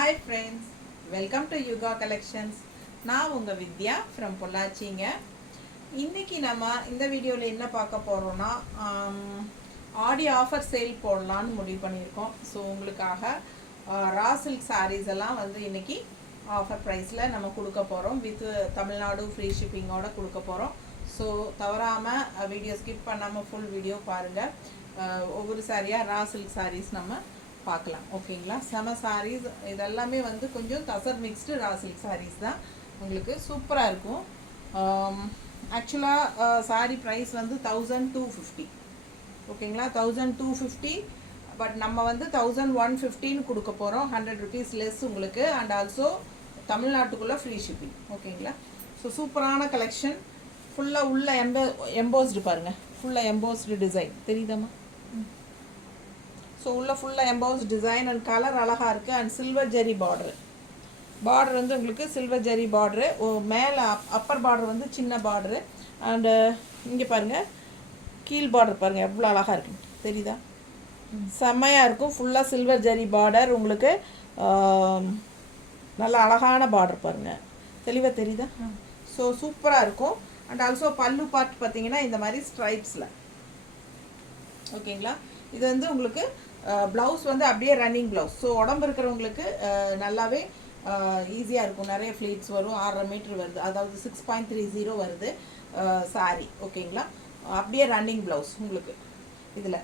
Hi friends, welcome to Yuga Collections. நான் உங்க வித்யா from பொள்ளாச்சிங்க. இன்னைக்கு நம்ம இந்த வீடியோவில் என்ன பார்க்க போறோம்னா ஆடி ஆஃபர் சேல் போடலான்னு முடிவு பண்ணியிருக்கோம். ஸோ உங்களுக்காக ரா சில்க் சாரீஸ் எல்லாம் வந்து இன்னைக்கு ஆஃபர் ப்ரைஸில் நம்ம கொடுக்க போகிறோம். வித் தமிழ்நாடு ஃப்ரீ ஷிப்பிங்கோட கொடுக்க போகிறோம். ஸோ தவறாமல் வீடியோ ஸ்கிப் பண்ணாமல் ஃபுல் வீடியோ பாருங்கள். ஒவ்வொரு சாரியாக ரா சில்க் சாரீஸ் நம்ம பார்க்கலாம். ஓகேங்களா? செம சாரீஸ் இதெல்லாமே வந்து கொஞ்சம் tussar mixed raw silk saris தான். உங்களுக்கு சூப்பராக இருக்கும். ஆக்சுவலாக சாரீ ப்ரைஸ் வந்து 1250. ஓகேங்களா? 1250. பட் நம்ம வந்து 1150 கொடுக்க போகிறோம். 100 rupees லெஸ் உங்களுக்கு. அண்ட் ஆல்சோ தமிழ்நாட்டுக்குள்ளே ஃப்ரீ ஷிப்பிங். ஓகேங்களா? ஸோ சூப்பரான கலெக்ஷன். ஃபுல்லாக உள்ள எம்போஸ்டு பாருங்கள். ஃபுல்லாக எம்போஸ்டு டிசைன் தெரியுதாம்மா? ஸோ உள்ள ஃபுல்லாக எம்போஸ் டிசைன் அண்ட் கலர் அழகாக இருக்குது. அண்ட் சில்வர் ஜெரி பார்டர் வந்து உங்களுக்கு சில்வர் ஜெரி பார்டரு. மேலே அப்பர் பார்டர் வந்து சின்ன பார்டரு. அண்டு இங்கே பாருங்கள் கீழ் பார்டர் பாருங்கள் எவ்வளோ அழகாக இருக்குன்னு தெரியுதா? செம்மையாக இருக்கும். ஃபுல்லாக சில்வர் ஜெரி பார்டர் உங்களுக்கு. நல்ல அழகான பார்டர் பாருங்கள், தெளிவாக தெரியுதா? ஸோ சூப்பராக இருக்கும். அண்ட் ஆல்சோ பல்லு பார்ட் பார்த்தீங்கன்னா இந்த மாதிரி ஸ்ட்ரைப்ஸில். ஓகேங்களா? இது வந்து உங்களுக்கு ப்ளவுஸ் வந்து அப்படியே ரன்னிங் ப்ளவுஸ். ஸோ உடம்பு இருக்கிறவங்களுக்கு நல்லாவே ஈஸியாக இருக்கும். நிறைய ஃப்ளீட்ஸ் வரும். 6.5 மீட்டர் வருது, அதாவது 6.30 வருது சாரி. ஓகேங்களா? அப்படியே ரன்னிங் ப்ளவுஸ் உங்களுக்கு. இதில்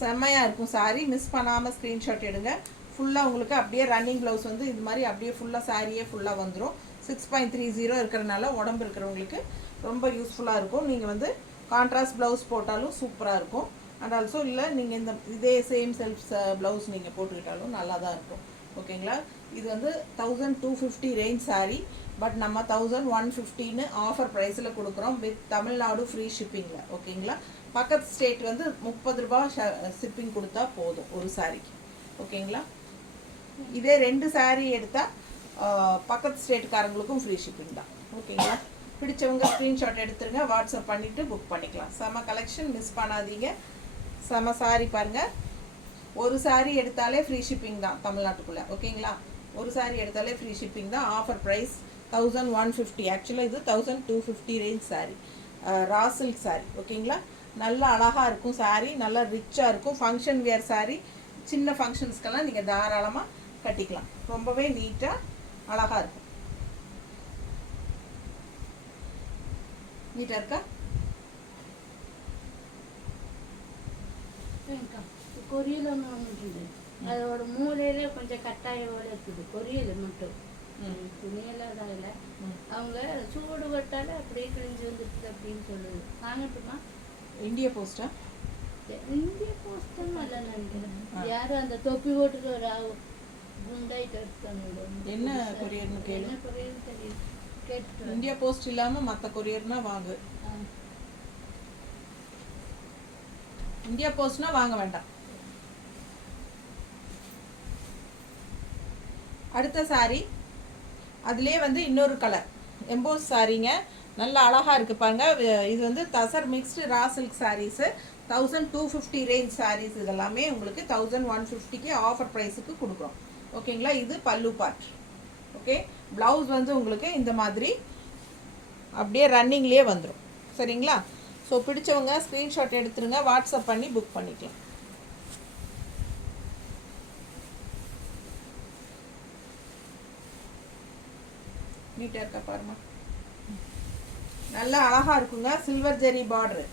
செம்மையாக இருக்கும் சாரி. மிஸ் பண்ணாமல் ஸ்க்ரீன்ஷாட் எடுங்க. ஃபுல்லாக உங்களுக்கு அப்படியே ரன்னிங் ப்ளவுஸ் வந்து இது மாதிரி அப்படியே ஃபுல்லாக சாரியே ஃபுல்லாக வந்துடும். 6.30 இருக்கிறனால உடம்பு இருக்கிறவங்களுக்கு ரொம்ப யூஸ்ஃபுல்லாக இருக்கும். நீங்கள் வந்து கான்ட்ராஸ்ட் ப்ளவுஸ் போட்டாலும் சூப்பராக இருக்கும். அண்ட் ஆல்சோ இல்லை நீங்கள் இதே சேம் செல்ஃப் ப்ளவுஸ் நீங்கள் போட்டுக்கிட்டாலும் நல்லா தான் இருக்கும். ஓகேங்களா? இது வந்து 1250 ரேஞ்ச் சாரீ. பட் நம்ம 1150 ஆஃபர் ப்ரைஸில் கொடுக்குறோம் வித் தமிழ்நாடு ஃப்ரீ ஷிப்பிங்கில். ஓகேங்களா? பக்கத்து ஸ்டேட் வந்து 30 ரூபாய் ஷிப்பிங் கொடுத்தா போதும் ஒரு சாரிக்கு. ஓகேங்களா? இதே 2 சாரீ எடுத்தால் பக்கத்து ஸ்டேட்டுக்காரங்களுக்கும் ஃப்ரீ ஷிப்பிங் தான். ஓகேங்களா? பிடிச்சவங்க ஸ்க்ரீன்ஷாட் எடுத்துருங்க, வாட்ஸ்அப் பண்ணிவிட்டு புக் பண்ணிக்கலாம். செம கலெக்ஷன், மிஸ் பண்ணாதீங்க. செம சாரி பாருங்கள். ஒரு சாரீ எடுத்தாலே ஃப்ரீ ஷிப்பிங் தான் தமிழ்நாட்டுக்குள்ளே. ஓகேங்களா? ஒரு சாரீ எடுத்தாலே ஃப்ரீ ஷிப்பிங் தான். Offer price 1150. ஆக்சுவலாக இது 1250 range sari, raw silk sari. ஓகேங்களா? நல்லா அழகாக இருக்கும் சாரீ, நல்லா ரிச்சாக இருக்கும். ஃபங்க்ஷன் வியர் சாரீ, சின்ன ஃபங்க்ஷன்ஸ்க்கெல்லாம் நீங்கள் தாராளமாக கட்டிக்கலாம். ரொம்பவே நீட்டாக அழகாக இருக்கும். நீட்டாக இருக்கா? கொரியல் ஒன்று வந்துருக்குது. அதோட மூலையில கொஞ்சம் கட்டாயோட இருக்குது. கொரியல் மட்டும் துணியெல்லாம் தான் இல்லை. அவங்க சூடு பட்டால அப்படியே கிழிஞ்சு வந்துருக்குது அப்படின்னு சொல்லுது. வாங்கட்டுமா? இந்தியா போஸ்டா? இந்தியா போஸ்டும் இல்லை நினைக்கிறேன். யாரும் அந்த தொப்பி போட்டுட்டு ஒரு குண்டாயிட்டு எடுத்தாங்க. என்ன கொரியர்னு கேளு. என்ன கொரியர்னு தெரியும் கேட்டு. இந்தியா போஸ்ட் இல்லாமல் மற்ற கொரியர்னா வாங்கு. இந்தியா போஸ்ட்னா வாங்க வேண்டாம். அடுத்த சாரி அதுலேயே வந்து இன்னொரு கலர் எம்போஸ் சாரீங்க. நல்லா அழகாக இருக்குது பாருங்க. இது வந்து tussar mixed raw silk saris. 1250 range saris. இதெல்லாமே உங்களுக்கு 1150 ஆஃபர் ப்ரைஸுக்கு கொடுக்குறோம். ஓகேங்களா? இது பல்லு பார்ட். ஓகே, ப்ளவுஸ் வந்து உங்களுக்கு இந்த மாதிரி அப்படியே ரன்னிங்லேயே வந்துடும். சரிங்களா? ஸோ பிடிச்சவங்க ஸ்க்ரீன்ஷாட் எடுத்துருங்க, வாட்ஸ்அப் பண்ணி புக் பண்ணிக்கலாம். நீட்டாக இருக்கா பாருமா? நல்லா அழகாக இருக்குங்க. சில்வர் ஜெரி பார்டரு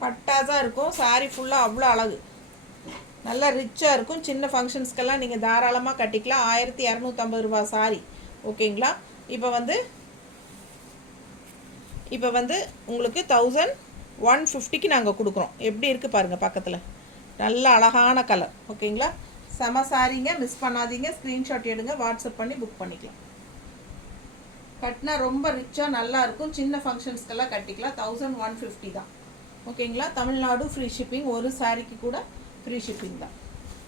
பட்டாஸாக இருக்கும். சாரீ ஃபுல்லாக அவ்வளோ அழகு, நல்லா ரிச்சாக இருக்கும். சின்ன ஃபங்க்ஷன்ஸ்க்கெல்லாம் நீங்கள் தாராளமாக கட்டிக்கலாம். 1250 ரூபா சாரீ. ஓகேங்களா? இப்போ வந்து உங்களுக்கு 1150 நாங்கள் கொடுக்குறோம். எப்படி இருக்குது பாருங்கள் பக்கத்தில். நல்ல அழகான கலர். ஓகேங்களா? செம சாரீங்க, மிஸ் பண்ணாதீங்க. ஸ்க்ரீன்ஷாட் எடுங்க, வாட்ஸ்அப் பண்ணி புக் பண்ணிக்கலாம். கட்டினா ரொம்ப ரிச்சாக நல்லா இருக்கும். சின்ன ஃபங்க்ஷன்ஸ்க்கெல்லாம் கட்டிக்கலாம். 1150 தான். ஓகேங்களா? Tamil Nadu free shipping. ஒரு சாரிக்கு கூட ஃப்ரீ ஷிப்பிங் தான்.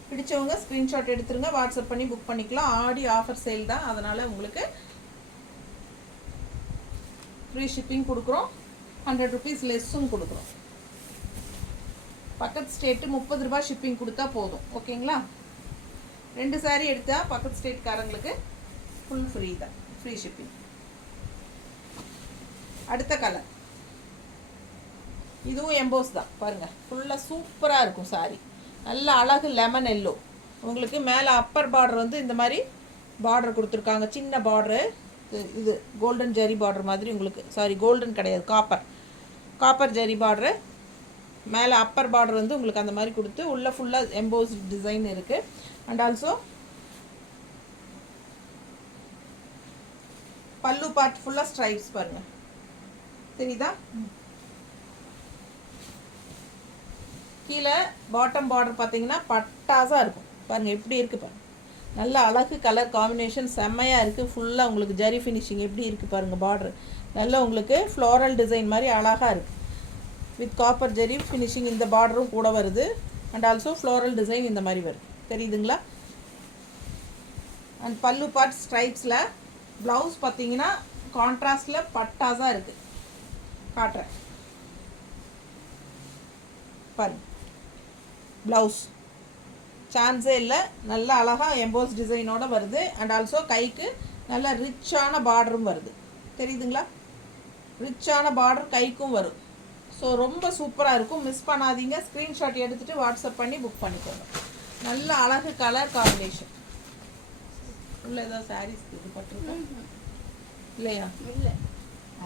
பிடிச்சவங்க ஸ்க்ரீன்ஷாட் எடுத்துருங்க, வாட்ஸ்அப் பண்ணி புக் பண்ணிக்கலாம். ஆடி ஆஃபர் சேல் தான், அதனால் உங்களுக்கு ஃப்ரீ ஷிப்பிங் கொடுக்குறோம். 100 rupees லெஸ்ஸும் கொடுக்குறோம். பக்கத்து ஸ்டேட்டு 30 ரூபாய் ஷிப்பிங் கொடுத்தா போதும். ஓகேங்களா? 2 saree எடுத்தால் பக்கத்து ஸ்டேட்காரங்களுக்கு ஃபுல் ஃப்ரீ தான், ஃப்ரீ ஷிப்பிங். அடுத்த கலர் இதுவும் எம்போஸ் தான் பாருங்கள், ஃபுல்லாக சூப்பராக இருக்கும் saree. நல்ல அழகு லெமன் எல்லோ. உங்களுக்கு மேலே அப்பர் பார்டர் வந்து இந்த மாதிரி பார்டர் கொடுத்துருக்காங்க, சின்ன பார்டரு. இது கோல்டன் ஜரி பார்டர் மாதிரி உங்களுக்கு, சாரி கோல்டன் கிடையாது, காப்பர் ஜரி பார்டரு. மேலே அப்பர் பார்டர் வந்து உங்களுக்கு அந்த மாதிரி கொடுத்து உள்ளே ஃபுல்லாக எம்போஸ் டிசைன் இருக்குது. அண்ட் ஆல்சோ பல்லு பார்ட் ஃபுல்லாக ஸ்ட்ரைப்ஸ் பாருங்கள், தெரியுதா? கீழே பாட்டம் பார்டர் பார்த்தீங்கன்னா பட்டாஸாக இருக்கும் பாருங்கள், எப்படி இருக்குது பாருங்கள். நல்ல அழகு கலர் காம்பினேஷன் செம்மையாக இருக்குது. ஃபுல்லாக உங்களுக்கு ஜரி ஃபினிஷிங் எப்படி இருக்குது பாருங்கள். பார்டர் நல்லா உங்களுக்கு ஃப்ளோரல் டிசைன் மாதிரி அழகாக இருக்குது. வித் காப்பர் ஜரி ஃபினிஷிங் இந்த பார்டரும் கூட வருது. அண்ட் ஆல்சோ ஃப்ளோரல் டிசைன் இந்த மாதிரி வருது, தெரியுதுங்களா? அண்ட் பல்லு பார்ட் ஸ்ட்ரைப்ஸில். ப்ளவுஸ் பார்த்தீங்கன்னா கான்ட்ராஸ்டில் பட்டாஸாக இருக்குது, காட்டுறேன் பாருங்க. ப்ளவுஸ் சான்ஸே இல்லை, நல்ல அழகாக எம்போஸ் டிசைனோடு வருது. அண்ட் ஆல்சோ கைக்கு நல்ல ரிச்சான பார்டரும் வருது, தெரியுதுங்களா? ரிச்சான பார்டர் கைக்கும் வரும். ஸோ ரொம்ப சூப்பராக இருக்கும், மிஸ் பண்ணாதீங்க. ஸ்க்ரீன்ஷாட் எடுத்துகிட்டு வாட்ஸ்அப் பண்ணி புக் பண்ணிக்கோங்க. நல்ல அழகு கலர் காம்பினேஷன். உள்ள ஏதாவது சாரீஸ் இது பட்டிருக்கோம் இல்லையா? இல்லை,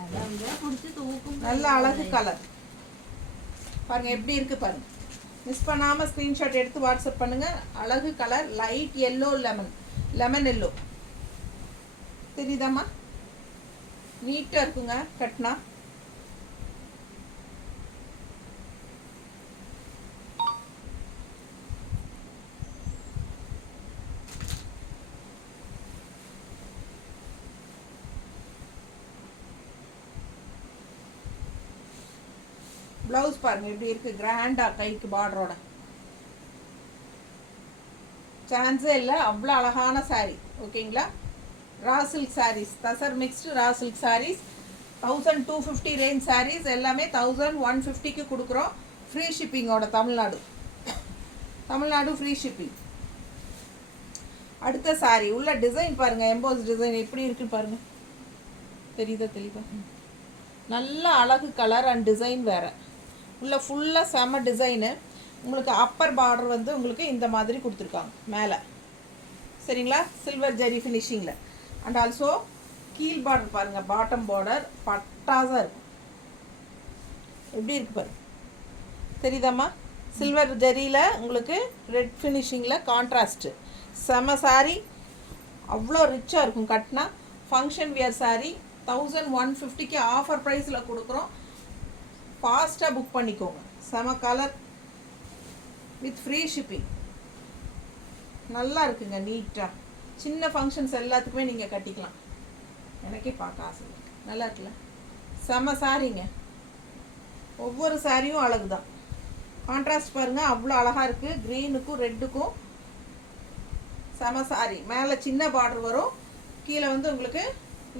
அதான் பிடிச்சி தூக்கும். நல்ல அழகு கலர் பாருங்கள், எப்படி இருக்குது பாருங்கள். மிஸ் பண்ணாமல் ஸ்க்ரீன்ஷாட் எடுத்து வாட்ஸ்அப் பண்ணுங்கள். அழகு colour light yellow, lemon yellow, தெரியுதாம்மா? நீட்டாக இருக்குங்க கட்டினா. ப்ளவுஸ் பாருங்கள் எப்படி இருக்குது, கிராண்டாக கைக்கு பார்டரோட. சான்ஸே இல்லை, அவ்வளோ அழகான சாரீ. ஓகேங்களா? Raw silk saris, tussar mixed raw silk saris. 1250 range saris எல்லாமே 1150க்கு கொடுக்குறோம். ஃப்ரீ ஷிப்பிங்கோட தமிழ்நாடு ஃப்ரீ ஷிப்பிங். அடுத்த சாரீ உள்ள டிசைன் பாருங்கள், எம்போஸ் டிசைன் எப்படி இருக்குது பாருங்கள், தெரியுதா? தெளிவா நல்ல அழகு கலர் அண்ட் டிசைன் வேறு. உள்ள ஃபுல்லாக செம டிசைனு. உங்களுக்கு அப்பர் பார்டர் வந்து உங்களுக்கு இந்த மாதிரி கொடுத்துருக்காங்க மேலே, சரிங்களா? சில்வர் ஜரி ஃபினிஷிங்கில். அண்ட் ஆல்சோ கீழ் பார்டர் பாருங்கள், பாட்டம் பார்டர் பட்டாஸாக இருக்கும். எப்படி இருக்குது பாருங்கள், தெரியுதாம்மா? சில்வர் ஜரியில் உங்களுக்கு ரெட் ஃபினிஷிங்கில் கான்ட்ராஸ்ட்டு. செம சாரீ, அவ்வளோ ரிச்சாக இருக்கும் கட்டினா. ஃபங்க்ஷன் வியர் சாரீ 1150க்கு ஆஃபர் ப்ரைஸில் கொடுக்குறோம். ஃபாஸ்ட்டாக புக் பண்ணிக்கோங்க. செம கலர் வித் ஃப்ரீ ஷிப்பிங். நல்லா இருக்குங்க, நீட்டாக. சின்ன ஃபங்க்ஷன்ஸ் எல்லாத்துக்குமே நீங்கள் கட்டிக்கலாம். எனக்கே பார்க்க ஆசை, நல்லா இருக்குல்ல? செம சாரீங்க. ஒவ்வொரு சாரியும் அழகு தான். கான்ட்ராஸ்ட் பாருங்கள், அவ்வளோ அழகாக இருக்குது. க்ரீனுக்கும் ரெட்டுக்கும் செம சாரீ. மேலே சின்ன பார்டர் வரும், கீழே வந்து உங்களுக்கு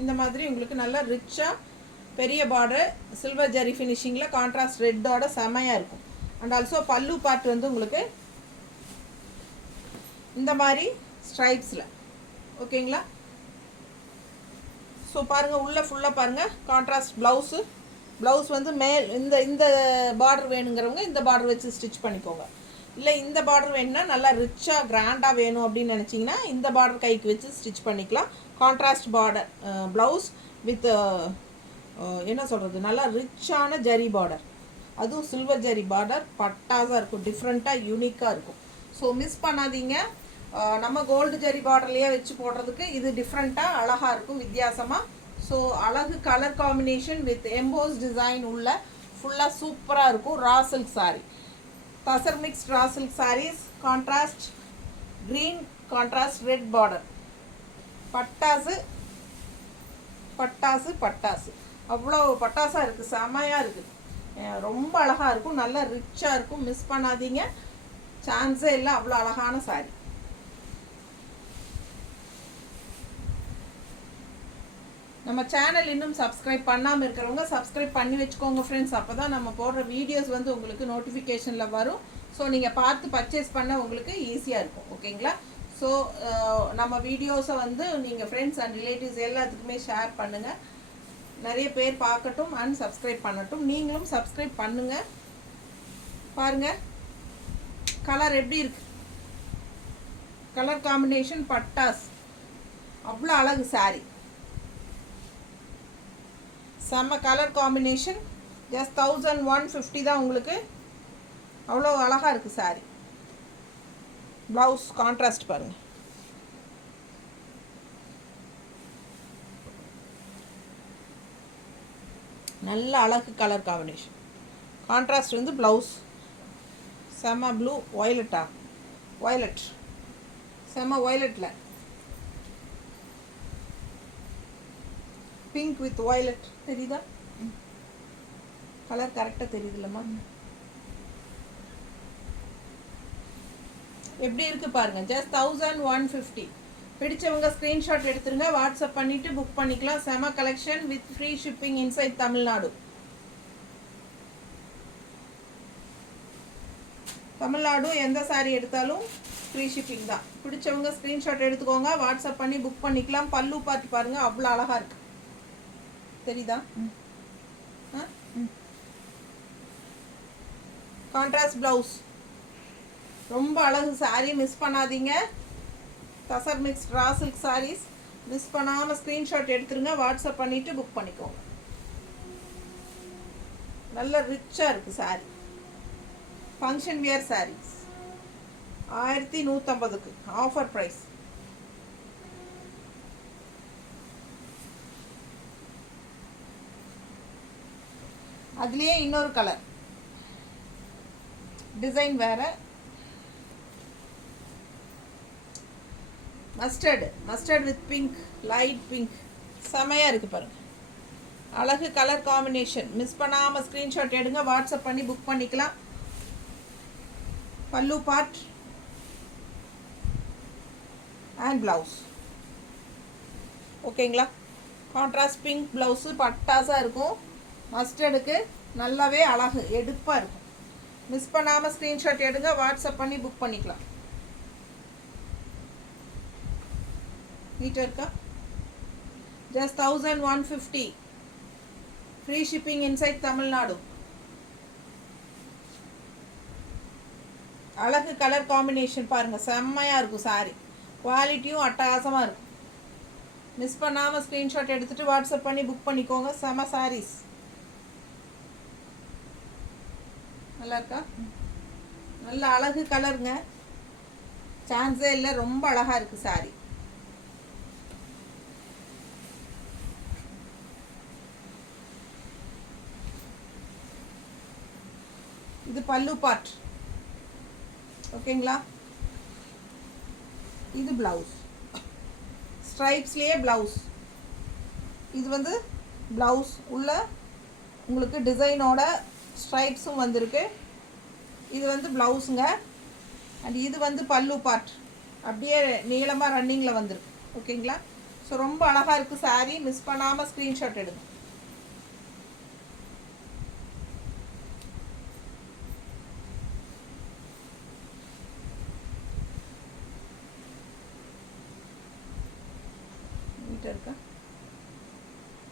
இந்த மாதிரி உங்களுக்கு நல்லா ரிச்சாக பெரிய பார்டர் சில்வர் ஜரி ஃபினிஷிங்கில் கான்ட்ராஸ்ட் ரெட்டோட செமையாக இருக்கும். அண்ட் ஆல்சோ பல்லு பார்ட் வந்து உங்களுக்கு இந்த மாதிரி ஸ்ட்ரைப்ஸில். ஓகேங்களா? ஸோ பாருங்கள், உள்ளே ஃபுல்லாக பாருங்கள் கான்ட்ராஸ்ட் ப்ளவுஸ் வந்து இந்த பார்டர் வேணுங்கிறவங்க இந்த பார்டர் வச்சு ஸ்டிச் பண்ணிக்கோங்க. இல்லை இந்த பார்டர் வேணும்னா நல்லா ரிச்சாக கிராண்டாக வேணும் அப்படின்னு நினச்சிங்கன்னா இந்த பார்டர் கைக்கு வச்சு ஸ்டிச் பண்ணிக்கலாம். கான்ட்ராஸ்ட் பார்டர் ப்ளவுஸ் வித் என்ன சொல்கிறது, நல்லா ரிச்சான ஜரி பார்டர், அதுவும் சில்வர் ஜரி பார்டர் பட்டாஸாக இருக்கும், டிஃப்ரெண்ட்டாக யூனிக்காக இருக்கும். ஸோ மிஸ் பண்ணாதீங்க. நம்ம கோல்டு ஜரி பார்டர்லேயே வச்சு போடுறதுக்கு இது டிஃப்ரெண்ட்டாக அழகாக இருக்கும், வித்தியாசமாக. ஸோ அழகு colour combination with emboss design உள்ள ஃபுல்லாக சூப்பராக இருக்கும். Raw silk sari, tussar mix raw silk saris. Contrast green, contrast red border. பட்டாசு அவ்வளோ பட்டாசாக இருக்குது, செமையாக இருக்குது, ரொம்ப அழகாக இருக்கும், நல்லா ரிச்சாக இருக்கும். மிஸ் பண்ணாதீங்க, சான்ஸே இல்லை, அவ்வளோ அழகான சாரீ. நம்ம சேனல் இன்னும் சப்ஸ்கிரைப் பண்ணாமல் இருக்கிறவங்க சப்ஸ்கிரைப் பண்ணி வச்சுக்கோங்க ஃப்ரெண்ட்ஸ். அப்போ தான் நம்ம போடுற வீடியோஸ் வந்து உங்களுக்கு நோட்டிஃபிகேஷனில் வரும். ஸோ நீங்கள் பார்த்து பர்ச்சேஸ் பண்ண உங்களுக்கு ஈஸியாக இருக்கும். ஓகேங்களா? ஸோ நம்ம வீடியோஸை வந்து நீங்கள் ஃப்ரெண்ட்ஸ் அண்ட் ரிலேட்டிவ்ஸ் எல்லாத்துக்குமே ஷேர் பண்ணுங்கள், நிறைய பேர் பார்க்கட்டும் அண்ட் சப்ஸ்கிரைப் பண்ணட்டும். நீங்களும் சப்ஸ்கிரைப் பண்ணுங்கள். பாருங்கள் கலர் எப்படி இருக்கு, கலர் காம்பினேஷன் பட்டாஸ், அவ்வளோ அழகு சாரி, செம்ம கலர் காம்பினேஷன். ஜஸ்ட் 1150 தான் உங்களுக்கு. அவ்வளோ அழகாக இருக்குது சாரி. ப்ளவுஸ் கான்ட்ராஸ்ட் பாருங்கள், நல்ல அழகு கலர் காம்பினேஷன். கான்ட்ராஸ்ட் வந்து ப்ளவுஸ் செம்ம ப்ளூ வயலட்டா, வயலட், செம்ம வயலட்டில் பிங்க் வித் வயலட். தெரியுதா கலர் கரெக்டாக தெரியுதுல்லம்மா? எப்படி இருக்கு பாருங்க. ஜஸ்ட் 1150. பிடிச்சவங்க ஸ்க்ரீன்ஷாட் எடுத்துருங்க, வாட்ஸ்அப் பண்ணிட்டு புக் பண்ணிக்கலாம். செம collection with free shipping inside Tamil Nadu. Tamil Nadu எந்த சாரி எடுத்தாலும் ஃப்ரீ ஷிப்பிங் தான். பிடிச்சவங்க ஸ்க்ரீன்ஷாட் எடுத்துக்கோங்க, வாட்ஸ்அப் பண்ணி புக் பண்ணிக்கலாம். பல்லு பார்த்து பாருங்க, அவ்வளோ அழகா இருக்கு. தெரியுதா? கான்ட்ராஸ்ட் ப்ளவுஸ், ரொம்ப அழகு சாரி, மிஸ் பண்ணாதீங்க. Tussar mix raw silk saris miss பண்ணாமல் ஸ்க்ரீன்ஷாட் எடுத்துருங்க, வாட்ஸ்அப் பண்ணிவிட்டு புக் பண்ணிக்கோங்க. நல்ல ரிச்சாக இருக்குது சாரி. ஃபங்க்ஷன் வியர் சாரீஸ் 1150க்கு ஆஃபர் ப்ரைஸ். அதுலேயே இன்னொரு கலர் டிசைன் வேறு, mustard with pink, light pink, செமையாக இருக்குது பாருங்கள். அழகு கலர் காம்பினேஷன். மிஸ் பண்ணாமல் ஸ்க்ரீன்ஷாட் எடுங்க, வாட்ஸ்அப் பண்ணி புக் பண்ணிக்கலாம். பல்லு பார்ட் அண்ட் ப்ளவுஸ் ஓகேங்களா? கான்ட்ராஸ்ட் பிங்க் ப்ளவுஸு பட்டாஸாக இருக்கும். மஸ்டர்டுக்கு நல்லாவே அழகு எடுப்பாக இருக்கும். மிஸ் பண்ணாமல் ஸ்க்ரீன்ஷாட் எடுங்க, வாட்ஸ்அப் பண்ணி புக் பண்ணிக்கலாம். நீட்டாக இருக்கா? Just 1150. Free shipping inside Tamil Nadu. அழகு கலர் காம்பினேஷன் பாருங்கள், செம்மையாக இருக்கும் சாரி. குவாலிட்டியும் அட்டகாசமாக இருக்கும். மிஸ் பண்ணாமல் ஸ்க்ரீன்ஷாட் எடுத்துகிட்டு வாட்ஸ்அப் பண்ணி புக் பண்ணிக்கோங்க. செம சாரீஸ். நல்லா இருக்கா? நல்ல அழகு கலருங்க, சான்ஸே இல்லை, ரொம்ப அழகாக இருக்குது சாரி. இது பல்லு பார்ட் ஓகேங்களா? இது ப்ளவுஸ், ஸ்ட்ரைப்ஸ்லேயே ப்ளவுஸ். இது வந்து ப்ளவுஸ் உள்ள உங்களுக்கு டிசைனோட ஸ்ட்ரைப்ஸும் வந்திருக்கு. இது வந்து ப்ளவுஸுங்க. அண்ட் இது வந்து பல்லு பார்ட், அப்படியே நீளமாக ரன்னிங்கில் வந்திருக்கு. ஓகேங்களா? ஸோ ரொம்ப அழகாக இருக்குது சாரீ. மிஸ் பண்ணாமல் ஸ்க்ரீன்ஷாட் எடுங்க. நீட்டாக இருக்கா?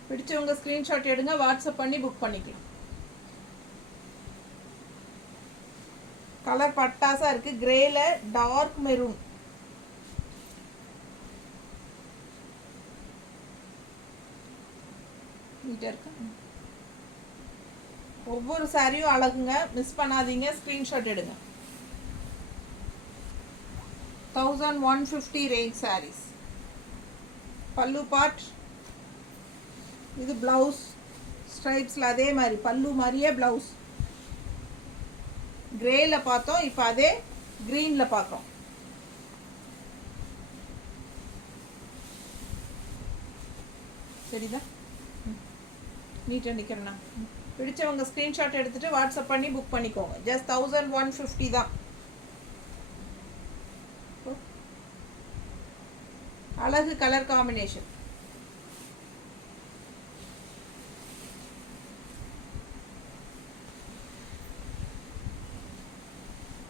பிடிச்சவங்க ஸ்க்ரீன்ஷாட் எடுங்க, வாட்ஸ்அப் பண்ணி புக் பண்ணிக்கலாம். கலர் பட்டாஸாக இருக்குது. கிரேல டார்க் மெரூன். நீட்டாக இருக்கா? ஒவ்வொரு சாரியும் அழகுங்க, மிஸ் பண்ணாதீங்க, ஸ்க்ரீன்ஷாட் எடுங்க. 1150 ரேஞ்ச் சாரீஸ். பல்லு பார்ட், இது ப்ளவுஸ் ஸ்ட்ரைப்ஸில் அதே மாதிரி பல்லு மாதிரியே ப்ளவுஸ். கிரேல பார்த்தோம், இப்போ அதே க்ரீனில் பார்க்குறோம். சரிதா? நீட்டாக நிற்கிறேண்ணா. பிடிச்சவங்க ஸ்க்ரீன்ஷாட் எடுத்துகிட்டு வாட்ஸ்அப் பண்ணி புக் பண்ணிக்கோங்க. ஜஸ்ட் 1150 தான். அழகு கலர் காம்பினேஷன்.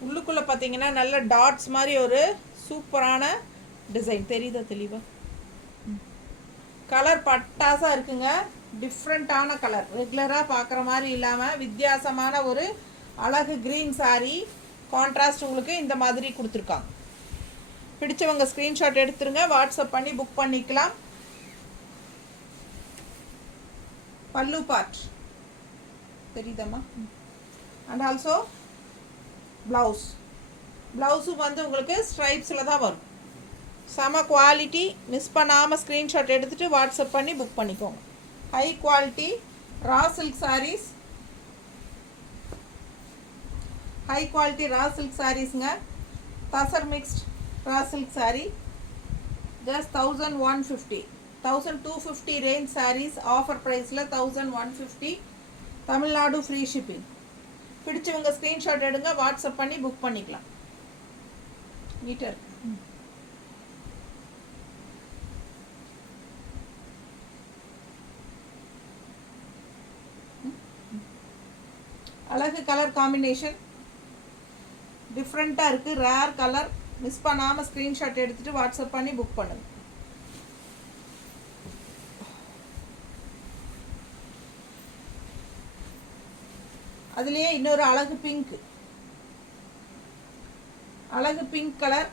உள்ளுக்குள்ளே பார்த்தீங்கன்னா நல்ல டாட்ஸ் மாதிரி ஒரு சூப்பரான டிசைன் தெரியுதா தெளிவா? கலர் பட்டாசாக இருக்குங்க. டிஃப்ரெண்ட்டான கலர், ரெகுலராக பார்க்குற மாதிரி இல்லாமல் வித்தியாசமான ஒரு அழகு க்ரீன் சாரீ. கான்ட்ராஸ்ட் உங்களுக்கு இந்த மாதிரி கொடுத்துருக்காங்க. பிடிச்சவங்க ஸ்க்ரீன்ஷாட் எடுத்துருங்க, வாட்ஸ்அப் பண்ணி புக் பண்ணிக்கலாம். பல்லு பார்ட் தெரியுதம்மா? அண்ட் ஆல்சோ ப்ளவுஸும் வந்து உங்களுக்கு ஸ்ட்ரைப்ஸில் தான் வரும். செம குவாலிட்டி. மிஸ் பண்ணாமல் ஸ்க்ரீன்ஷாட் எடுத்துகிட்டு வாட்ஸ்அப் பண்ணி புக் பண்ணிக்கோங்க. High quality raw silk saris, high quality raw silk சாரீஸுங்க. Tussar mixed raw silk sari just 1150, 1250 range saris. Offer ப்ரைஸில் 1150. Tamil Nadu free shipping. பிடிச்சவங்க ஸ்க்ரீன்ஷாட் எடுங்க, வாட்ஸ்அப் பண்ணி புக் பண்ணிக்கலாம். மீட்டர் அழகு கலர் காம்பினேஷன் டிஃப்ரெண்ட்டாக இருக்குது. Rare colour. மிஸ் பண்ணாமல் ஸ்க்ரீன்ஷாட் எடுத்துகிட்டு வாட்ஸ்அப் பண்ணி புக் பண்ணுங்க. அதுலேயே இன்னொரு அழகு பிங்க், அழகு பிங்க் கலர்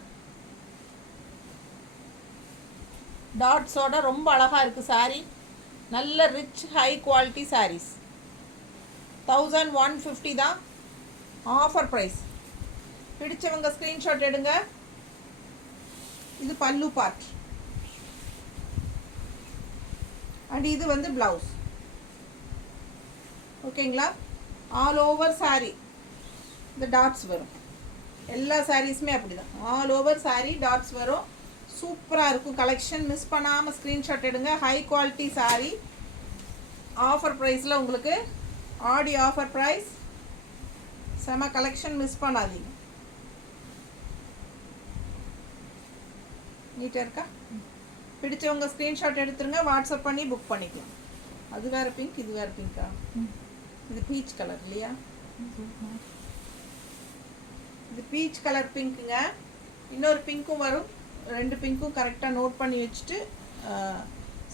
டாட்ஸோட ரொம்ப அழகாக இருக்குது சாரீ. நல்ல ரிச் ஹை குவாலிட்டி சாரீஸ். 1150 தான் ஆஃபர் ப்ரைஸ். பிடிச்சவங்க ஸ்க்ரீன்ஷாட் எடுங்க. இது பல்லு பார்ட் அண்ட் இது வந்து ப்ளவுஸ். ஓகேங்களா? ஆல் ஓவர் சாரீ இந்த டாட்ஸ் வரும். எல்லா சாரீஸுமே அப்படி தான், ஆல் ஓவர் சாரீ டாட்ஸ் வரும். சூப்பராக இருக்கும் கலெக்ஷன். மிஸ் பண்ணாமல் ஸ்க்ரீன்ஷாட் எடுங்க. High quality sari. ஆஃபர் ப்ரைஸில் உங்களுக்கு ஆடி ஆஃபர் ப்ரைஸ். செம கலெக்ஷன், மிஸ் பண்ணாதீங்க. நீட்டாக இருக்கா? பிடிச்சவங்க ஸ்க்ரீன்ஷாட் எடுத்துருங்க, வாட்ஸ்அப் பண்ணி புக் பண்ணிக்கலாம். அது வேறு பிங்க், இது வேறு பிங்க்கா? இது பீச் கலர் இல்லையா? இது பீச் கலர் பிங்க்குங்க. இன்னொரு பிங்க்கும் வரும். ரெண்டு பிங்க்கும் கரெக்டாக நோட் பண்ணி வச்சுட்டு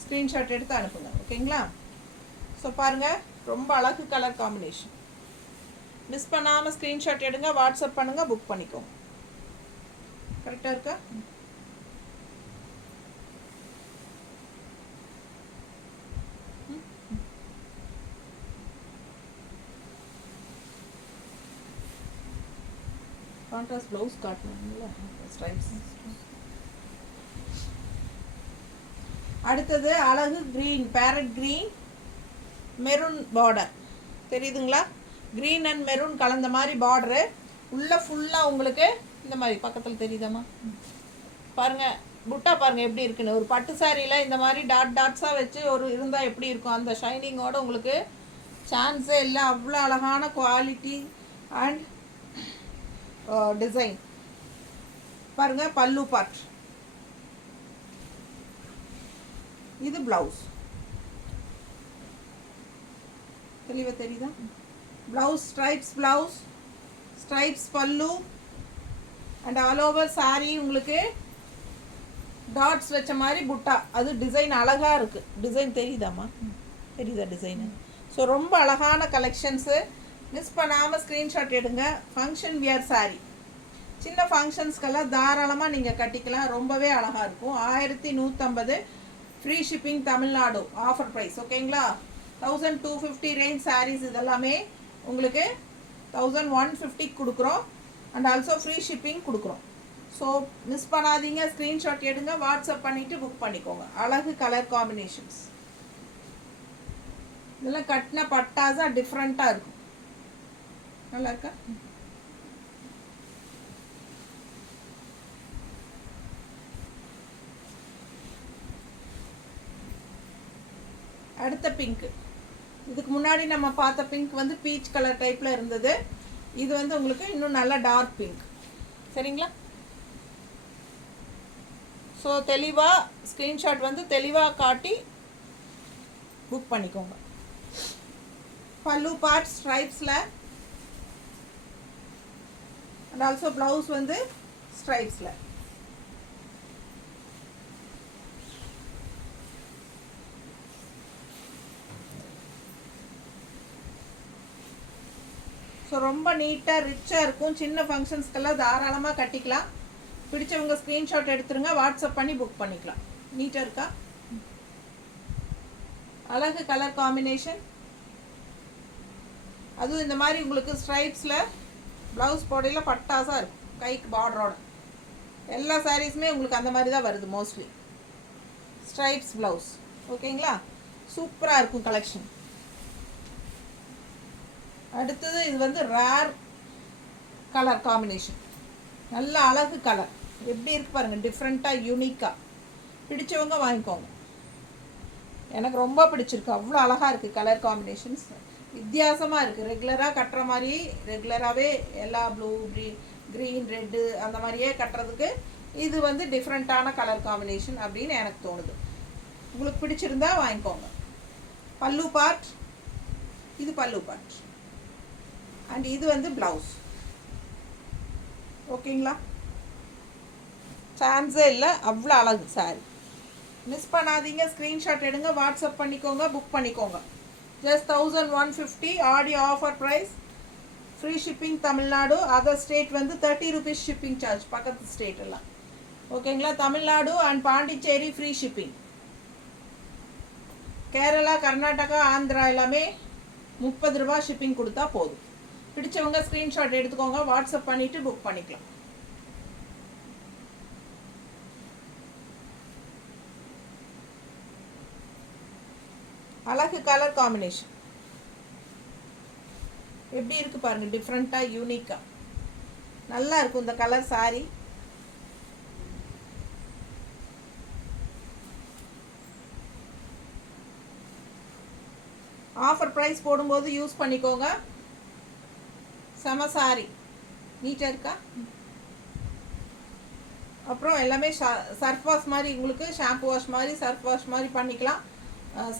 ஸ்க்ரீன்ஷாட் எடுத்து அனுப்புங்க. ஓகேங்களா? ஸோ பாருங்கள், ரொம்ப அழகு கலர் காம்பினேஷன். மிஸ் பண்ணாமல் ஸ்க்ரீன்ஷாட் எடுங்க, வாட்ஸ்அப் பண்ணுங்கள், புக் பண்ணிக்கோங்க. கரெக்டாக இருக்கா? கான்ட்ராஸ்ட் ப்ளவுஸ் காட்டணும்ல, ஸ்ட்ரைப்ஸ். அடுத்தது அழகு green, parrot green, maroon border தெரியுதுங்களா? க்ரீன் அண்ட் மெரூன் கலந்த மாதிரி பார்டரு. உள்ளே ஃபுல்லாக உங்களுக்கு இந்த மாதிரி பக்கத்தில் தெரியுதாம்மா? பாருங்கள் புட்டா பாருங்கள் எப்படி இருக்குன்னு. ஒரு பட்டு சாரியில் இந்த மாதிரி டாட்ஸாக வச்சு ஒரு இருந்தால் எப்படி இருக்கும்? அந்த ஷைனிங்கோடு உங்களுக்கு சான்ஸே இல்லை. அவ்வளோ அழகான குவாலிட்டி அண்ட் டிசைன். பாருங்கள் பல்லு பார்ட். இது ப்ளவுஸ். தெளிவாக தெரியுதா? Blouse stripes pallu and all over sari உங்களுக்கு டாட்ஸ் வச்ச மாதிரி புட்டா. அது டிசைன் அழகாக இருக்குது. டிசைன் தெரியுதாம்மா? தெரியுதா டிசைனு? ஸோ ரொம்ப அழகான கலெக்ஷன்ஸு. மிஸ் பண்ணாமல் ஸ்க்ரீன்ஷாட் எடுங்க. ஃபங்க்ஷன் வியர் சாரீ, சின்ன ஃபங்க்ஷன்ஸ்க்கெல்லாம் தாராளமாக நீங்கள் கட்டிக்கலாம். ரொம்பவே அழகாக இருக்கும். 1150 free shipping Tamil Nadu offer price. ஓகேங்களா? 1250 ரேஞ்ச் சாரீஸ் இதெல்லாமே உங்களுக்கு 1150 கொடுக்குறோம். அண்ட் ஆல்சோ ஃப்ரீ ஷிப்பிங் கொடுக்குறோம். ஸோ மிஸ் பண்ணாதீங்க, ஸ்க்ரீன்ஷாட் எடுங்க, வாட்ஸ்அப் பண்ணிவிட்டு புக் பண்ணிக்கோங்க. அழகு கலர் காம்பினேஷன்ஸ். இதெல்லாம் கட்டின பட்டாஸாக டிஃப்ரெண்ட்டாக இருக்கும். நல்லா இருக்கா? அடுத்த பிங்க்கு. இதுக்கு முன்னாடி நம்ம பார்த்த பிங்க் வந்து பீச் கலர் டைப்பில் இருந்தது. இது வந்து உங்களுக்கு இன்னும் நல்ல டார்க் பிங்க். சரிங்களா? ஸோ தெளிவாக ஸ்க்ரீன்ஷாட் வந்து தெளிவாக காட்டி புக் பண்ணிக்கோங்க. பல்லு பார்ட் ஸ்ட்ரைப்ஸில் அண்ட் ஆல்சோ ப்ளவுஸ் வந்து ஸ்ட்ரைப்ஸில். ஸோ ரொம்ப நீட்டாக ரிச்சாக இருக்கும். சின்ன ஃபங்க்ஷன்ஸ்க்கெல்லாம் தாராளமாக கட்டிக்கலாம். பிடிச்சவங்க ஸ்க்ரீன்ஷாட் எடுத்துருங்க, வாட்ஸ்அப் பண்ணி புக் பண்ணிக்கலாம். நீட்டாக இருக்கா? அழகு கலர் காம்பினேஷன். அதுவும் இந்த மாதிரி உங்களுக்கு ஸ்ட்ரைப்ஸில் ப்ளவுஸ் போடையில் பட்டாசாக இருக்கும், கைக்கு பார்டரோட. எல்லா சாரீஸுமே உங்களுக்கு அந்த மாதிரி தான் வருது மோஸ்ட்லி, ஸ்ட்ரைப்ஸ் ப்ளவுஸ். ஓகேங்களா? சூப்பராக இருக்கும் கலெக்ஷன். அடுத்தது இது வந்து ரேர் கலர் காம்பினேஷன், நல்ல அழகு கலர். எப்படி இருக்கு பாருங்கள், டிஃப்ரெண்ட்டாக யூனிக்காக. பிடிச்சவங்க வாங்கிக்கோங்க. எனக்கு ரொம்ப பிடிச்சிருக்கு, அவ்வளோ அழகாக இருக்குது கலர் காம்பினேஷன்ஸ். வித்தியாசமாக இருக்குது. ரெகுலராக கட்டுற மாதிரி, ரெகுலராகவே எல்லா ப்ளூ க்ரீன் ரெட்டு அந்த மாதிரியே கட்டுறதுக்கு இது வந்து டிஃப்ரெண்ட்டான கலர் காம்பினேஷன் அப்படின்னு எனக்கு தோணுது. உங்களுக்கு பிடிச்சிருந்தா வாங்கிக்கோங்க. பல்லு பார்ட், இது பல்லு பார்ட், அண்ட் இது வந்து ப்ளவுஸ். ஓகேங்களா? சான்ஸே இல்லை, அவ்வளோ அழகு சாரி. மிஸ் பண்ணாதீங்க, ஸ்க்ரீன்ஷாட் எடுங்க, வாட்ஸ்அப் பண்ணிக்கோங்க, புக் பண்ணிக்கோங்க. Just 1150 audio offer price. Free shipping Tamil Nadu. Other state வந்து 30 rupees ஷிப்பிங் சார்ஜ், பக்கத்து ஸ்டேட் எல்லாம். ஓகேங்களா? Tamil Nadu and Pondicherry free shipping. Kerala, Karnataka, Andhra எல்லாமே 30 ரூபா ஷிப்பிங் கொடுத்தா போதும். பிடிச்சவங்க ஸ்க்ரீன்ஷாட் எடுத்துக்கோங்க, வாட்ஸ்அப் பண்ணிவிட்டு புக் பண்ணிக்கலாம். அழகு கலர் காம்பினேஷன் எப்படி இருக்குது பாருங்கள், டிஃப்ரெண்ட்டாக யூனிக்காக நல்லா இருக்கும் இந்த கலர் சாரி. ஆஃபர் ப்ரைஸ் போடும்போது யூஸ் பண்ணிக்கோங்க. செம சாரி, நீட்டாக இருக்கா? அப்புறம் எல்லாமே சர்ஃப் வாஷ் மாதிரி, உங்களுக்கு ஷாம்பு வாஷ் மாதிரி சர்ஃப் வாஷ் மாதிரி பண்ணிக்கலாம்.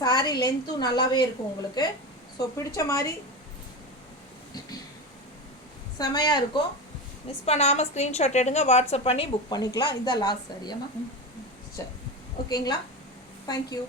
சாரி லென்த்தும் நல்லாவே இருக்கும் உங்களுக்கு. ஸோ பிடிச்ச மாதிரி செமையாக இருக்கும். மிஸ் பண்ணாமல் ஸ்க்ரீன்ஷாட் எடுங்க, வாட்ஸ்அப் பண்ணி புக் பண்ணிக்கலாம். இதுதான் லாஸ்ட் சாரியாம்மா? சரி, ஓகேங்களா? தேங்க்யூ.